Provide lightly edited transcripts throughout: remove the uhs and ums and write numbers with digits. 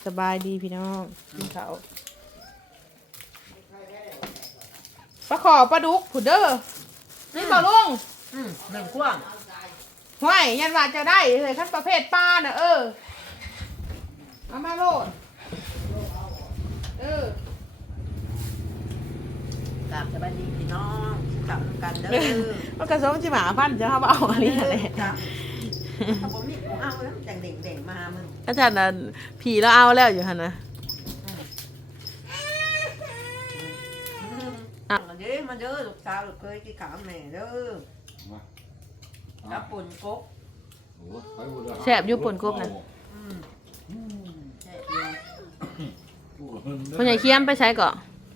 สบายดีพี่น้องกินข้าวปลาขอปลาดุกผุดเด้อนี่บ่ลุงหนึ่งกว้างห้วยยันว่าจะได้เลยขั้นประเภทปลาน่ะเอามาโลดกราบสบายดีพี่น้องกลับกันเด้อมันกระสมจิหมาพันจะเอาเอาอันนี้อะไรจ้ะถ้าผมมีผมเอาแล้วแต่งเด่งๆมามึงอาจารย์น่ะผีแล้วเอาแล้วอยู่หั่นนะมาเด้อลูกสาวลูกเคยกี่ขาแม่เด้อกับปุ่นกบแซ่บอยู่ป่นกบนะแซ่บอยู่คนใหญ่เคี้ยมไปใช้ก่อน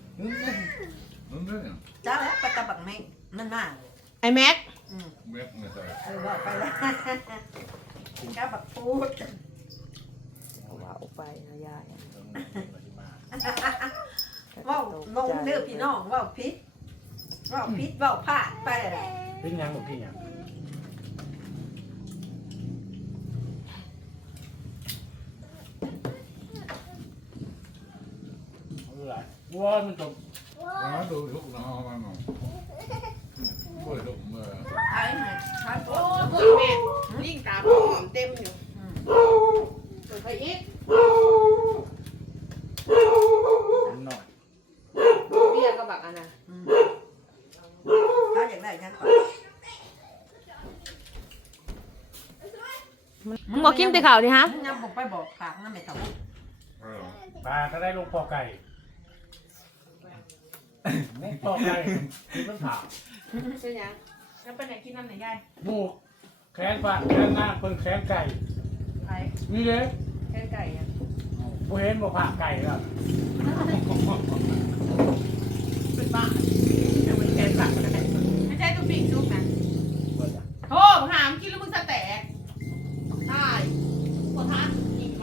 จ้าแล้วปลาตะบักแม่งนั่นมากไอแม็กว่าไปแล้วจ้าบักพูดว่าออกไปนะยายว่าวงงเด้อพี่น้องว่าวพิษว่าวพลาดไปอะไรพี่ยังบอกพี่ยังอะไรว้ามันจบดูทุกน้องมันหน่อยบ่อยทุกเมื่อไอ้แม่ช้าตัวโอ้ยแม่ลิงตาหอมเต็มอยู่เปิดไปอีกหน่อยเบี้ยก็บักอันน่ะเขาอยากได้ฉันก่อนมึงบอกกินแต่ข่าวดิฮะยังบอกไปบอกปากนั่นไม่ต้องปลาก็ได้ลงปอไก่ไม่ปอไก่กินต้นขาเป็นยังแล้วไปไหนกินน้ำไหนยายหมูแขนปลาแขนหน้าเพิ่นแขนไก่ไปนี่เลยแค่ไก่ยังผู้เห็นบอกผ่าไก่แล้วเป็นบ้าจะไม่แค่สักไม่ใช่ตุ๊กปิ๊กซุกนะโอ้หามกินแล้วมึงสแตกใช่พอทานอีกใหม่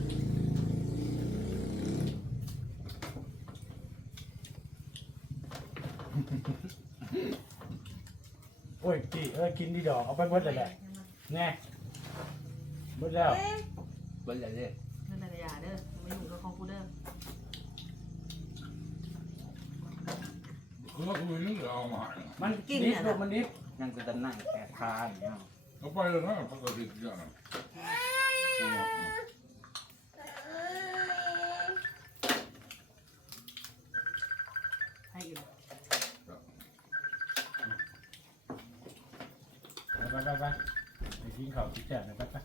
โอ้ยจีกินดีดอกเอาไปเบิดเลยแหละแน่เบิดแล้วเบิดแล้วเด้นั่นแหละอย่าเด้อไม่อยู่กับของกูเด้อคือว่าคุยนึกเอามามันนิดลูกมันนิดยังจะนั่งแตกคาอย่างเงี้ยเขาไปแล้วนะปกติอย่างนั้นให้อยู่ไปไปกินข้าวกินแจ่มไป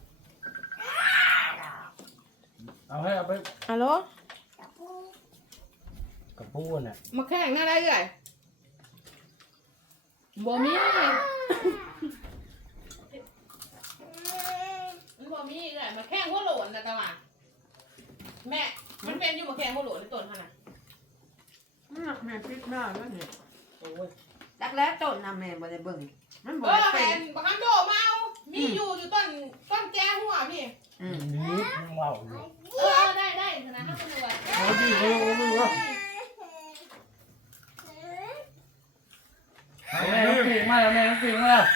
เอาให้เอาไปฮัลโหลกับปูน่ะมาแข่งหน้าได้เลยบ่มีมันบ่มีเลยมาแข่งหัวโหลนนะตะวันแม่มันเป็นอยู่มาแข่งหัวโหลนในต้นขนาดแม่พิษหน้าแล้วเนี่ยรักแล้วต้นน้ำแม่บ่ได้เบิ่งมันบ่เออได้แม่เป็นบักฮันโดมาเอามีอยู่ต้นแก้หัวพี่นิดยังว่าอยู่ได้นะถ้าคุณดูว่าเอาดิเอาวะแม่ต้องปีกมาแล้วแม่ต้องปีกมาแล้ว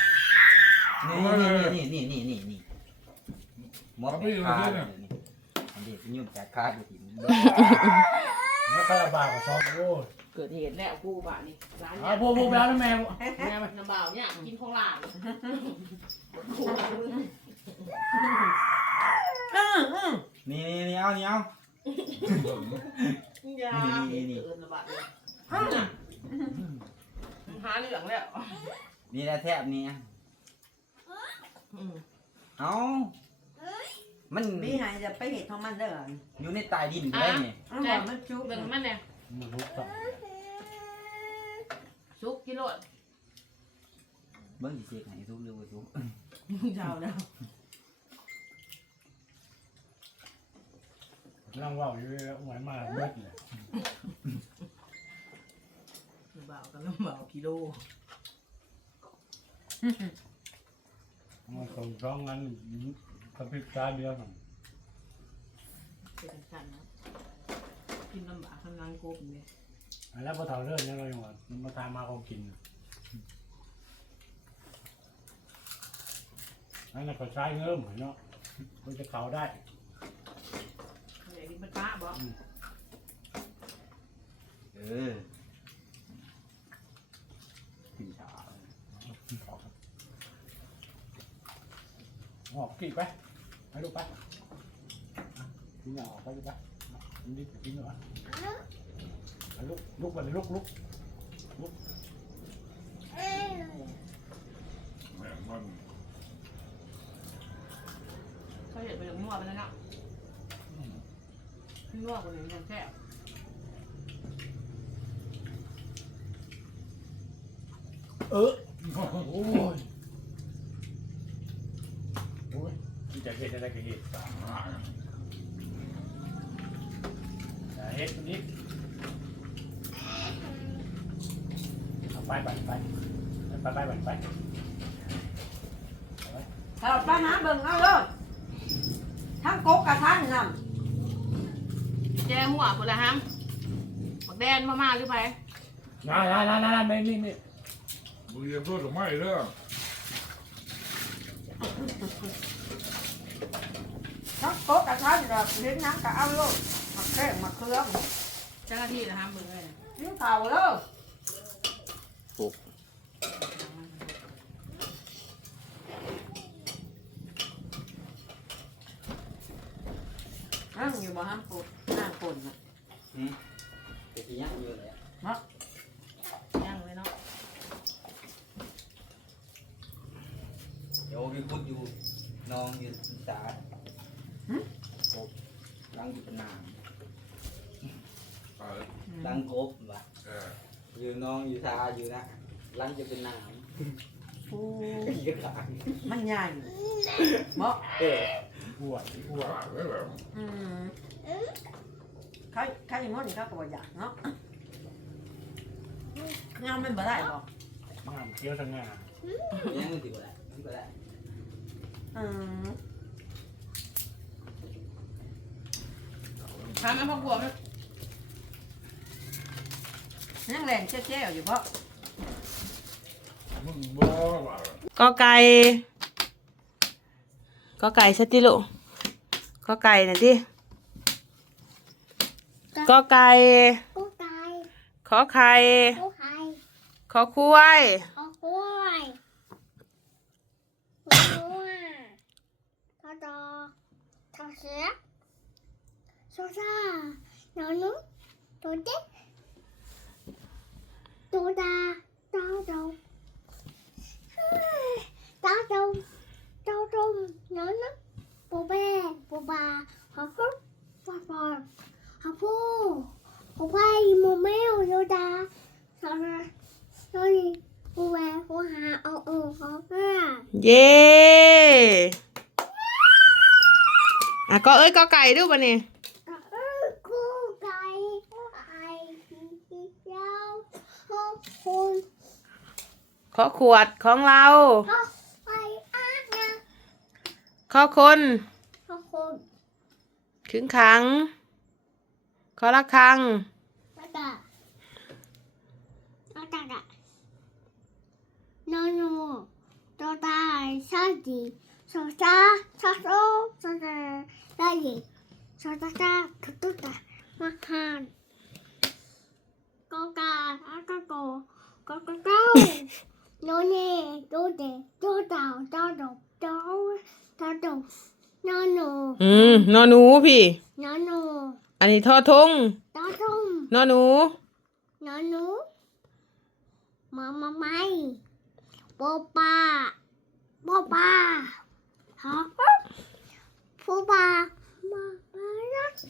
นี่หมดคาดอันนี้พี่ยุ่งจากคาดอยู่ที่ไม่คาราบาวกับซอฟโอ้เกิดเหตุแล้วกูบ้านี่ร้านเอาพูไปแล้วนะแม่แม่น้ำบ่าวเนี่ยกินของหลานนี่เอายาเกินระบาดเลยหาเหลืองแล้วนี่แหละแทบนี่เอามันมีหายจะไปเห็ดของมันเด้ออยู่ในใต้ดินเลยนี่มันบอกมันจุกเบิ่งมันเนี่ยมันลุกต่อซุกกิโลเบิ้งสิเสกให้ทุกเรื่องทุกเจ้าแล้วนั่งว่าอยู่หมายมาเบิดเลยบ่าวกับน้ำบ่าวกิโลมันส่งร้องงั้นกระพริบตาเดียวหน่อยเป็นกันนะกินลำบากทำงานโกบเลยแล้วพอเท่าเรื่องนี้เราอย่างว่ามาทานมาเขากินนั่นก็ใช้เงิมเนาะมันจะเขาได้อยากกินปลาะกินชาออกกี่ไปไปลูกไปกินออกไปลูกไปนี่กินเหรอไปลุกไปเลยลุกแม่มันเขาเห็นไปถึงนัวไปแล้วเนาะนัวกว่านี้ยังแค่โอ้ยที่จะเห็นอะไรก็เห็นต่างหากเห็นคนนี้เอาไปถ้าป้าน้าเบิ่งเอาเลยทั้งกกกับทั้งน้แจ้หัวคนละฮัมบักแดนมาหรือไปนั่นไม่มึงจะพูดหรือไม่เด้อำทั้งกกกับทั้งแบบเลี้ยงน้ำกับเอาเลยมาแข้งมาเครื่องเจ้าหน้าที่นะฮัมเบิ่งเลยเลี้ยงเข่าเลย นั่งอยู่บ่ห้ามปวดนั่งปวดนะแต่ที่ยังอยู่เลยยังเลยเนาะเดี๋ยวมีพุดอยู่นองอยู่ตาลังอยู่เป็นน้ไปำลังกบว่ะอยู่นองอยู่ตาอยู่นะลังจะเป็นน้ำโอ้เยอะขางมันใหญ่บ่อ้วนว่าแล้วแบบใครอย่างงี้เขาก็บ่อยากเนาะงามมันบ่ได้บ่มาเกี่ยวทั้งงานยังมันติดอะไรมันก็ได้ทำให้พ่อบัวมันยังแรงเจ๊ๆอยู่บ่มึงบ้าว่ะก็ไก่สติลุก็ไก่น่ะดิก็ไก่กูไก่ขอไข่กูไข่ขอควายขอกล้วยกูทอดอทอเสือโซซ่าหนูนุตัวเด็กตัวดาตาดงตาดงตาดงหนูนุปูเป้ปูบาขอฟุ๊บฟอดฟอดขอฟูขอไข่โมเมลโยดาสอนสอนปูแหวปูหาเอาขอเพื่อเย่ก็ก็ไก่ดูป่ะนี่กูไก่กูไก่เจ้าขอบคุณขอขวดของเราขอไปอาบน้ขอคนำขอบคุณขึงขัง ขอระฆังแล้วก็โนโนตัวตายชาดีโซซาชาโซโซซาได้ยิโซซาทุกตุ๊ตามาหานกาอากาโกเก้าโนเน่โดเดโดดาวโดดบโดโนโนนอหนูพี่โนโนอันนี้ทอทงโดทุ่มนอหนูโนหนูมาไม่โปป้าฮะผู้ป้ามารัก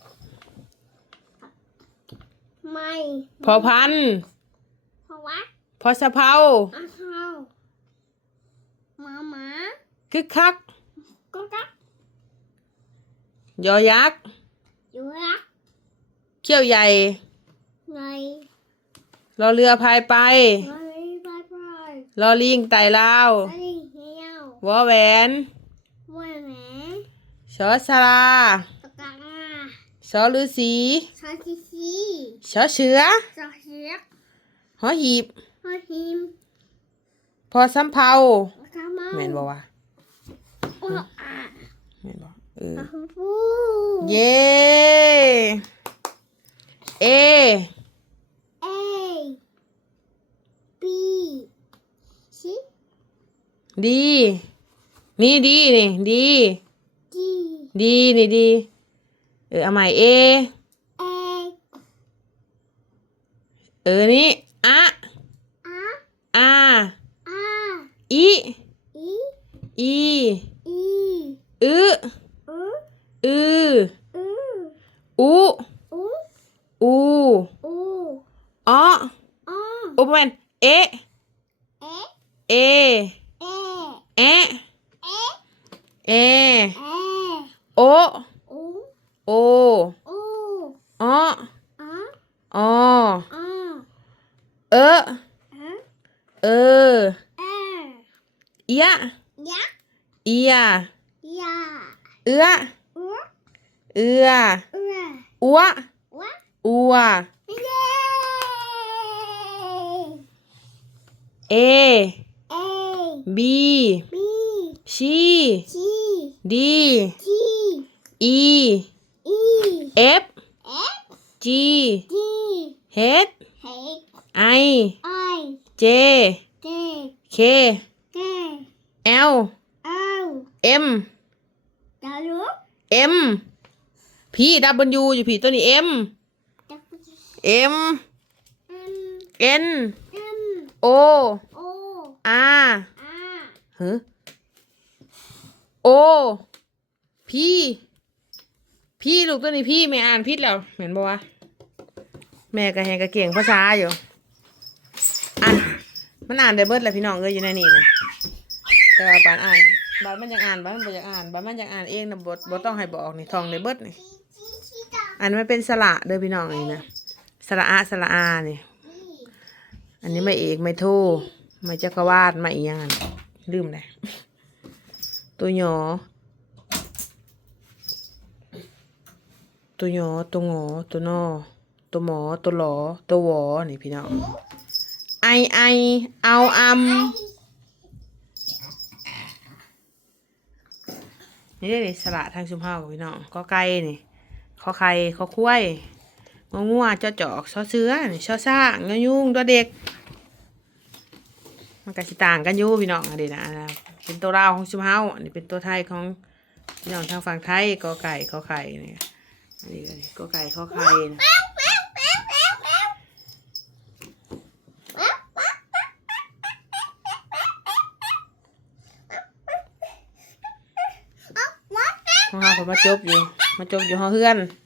ไม่พอพันธุ์เพราะว่าพอสะเพราอาเฮาหมาคึกคักก็รักยอยักษ์อยู่รักเขี้ยวใหญ่ไงรอเรือพายไปไงบายบายรอลิงไต่ลาวไอ้เหี้ยววอแหวนมวยแหมชอสลาตะกังอ่ะชอฤาษีชาซีซีชอเสือชาเสือหอหีบพอหิมพอสำเภาทำไมแม่นบอกว่าโอ้อ่ะแม่นบอกฟูเย้ A A B C D นี่ดีนี่ดี D ดีนี่ดีเอาใหม่ A A นี่อะ R R R E E E E อึ U อือ U อุ U อู U อ้อ O อุปเป็นเอ A เอ A แอะ A เอ A โอ U โอ U อ้อ A ออ A เออ A เออ A เอียยักษ์เอียยาเอื้ออัวเอื้อเอืออัววะอัวเย้เอ A บี B ชี C ดี T อี E เอฟ F จี D เฮด H ไอ I เจ J เค K เอล L เอ็ม W เอ็มพีดับเบิลยูอยู่พีตัวนี้เอ็ม เอ็ม M เอ็น M โอ O อาร์ R เฮ้โอพี่ลูกตัวนี้พี่แม่อ่านผิดแล้วเห็นบ่วะแม่ก็แฮงก็เก่งภาษาอยู่อ่านมันอ่านได้เบิดแหละพี่น้องเอ้ยอยู่ในนี่นะแต่ว่าปานอ่านบานมันยังอ่านบานมันบ่อยากอ่านบานมันอยากอ่านเองนะบ่ต้องให้บอกนี่ท่องได้เบิดนี่อันมันเป็นสระเด้อพี่น้องนี่นะสระอะสระอานี่อันนี้ไม่เอกไม่โทไม่จักรวาลไม่อีหยังอันลืมเลยตัวหยอตัวหยอตัวงอตัวนอตัวหมอตัวหลอตัวหวอนี่พี่น้องไอเอานี่ได้เลยสระทางชุมเฮาพี่น้องก็ไก่นี่ขอไข่ขอคุ้ยงองัวจอจอกซอเสือนี่ชอซ่างอยุ่งตัวเด็กมันก็สิต่างกันอยู่พี่น้องอันนี้นะเป็นตัวลาวของชุมเฮาอันนี้เป็นตัวไทยของพี่น้องทางฝั่งไทยกอไก่ขอไข่นี่อันนี้กอไก่ขอไข่นะของเราผมมาจบอยู่หอเฮือน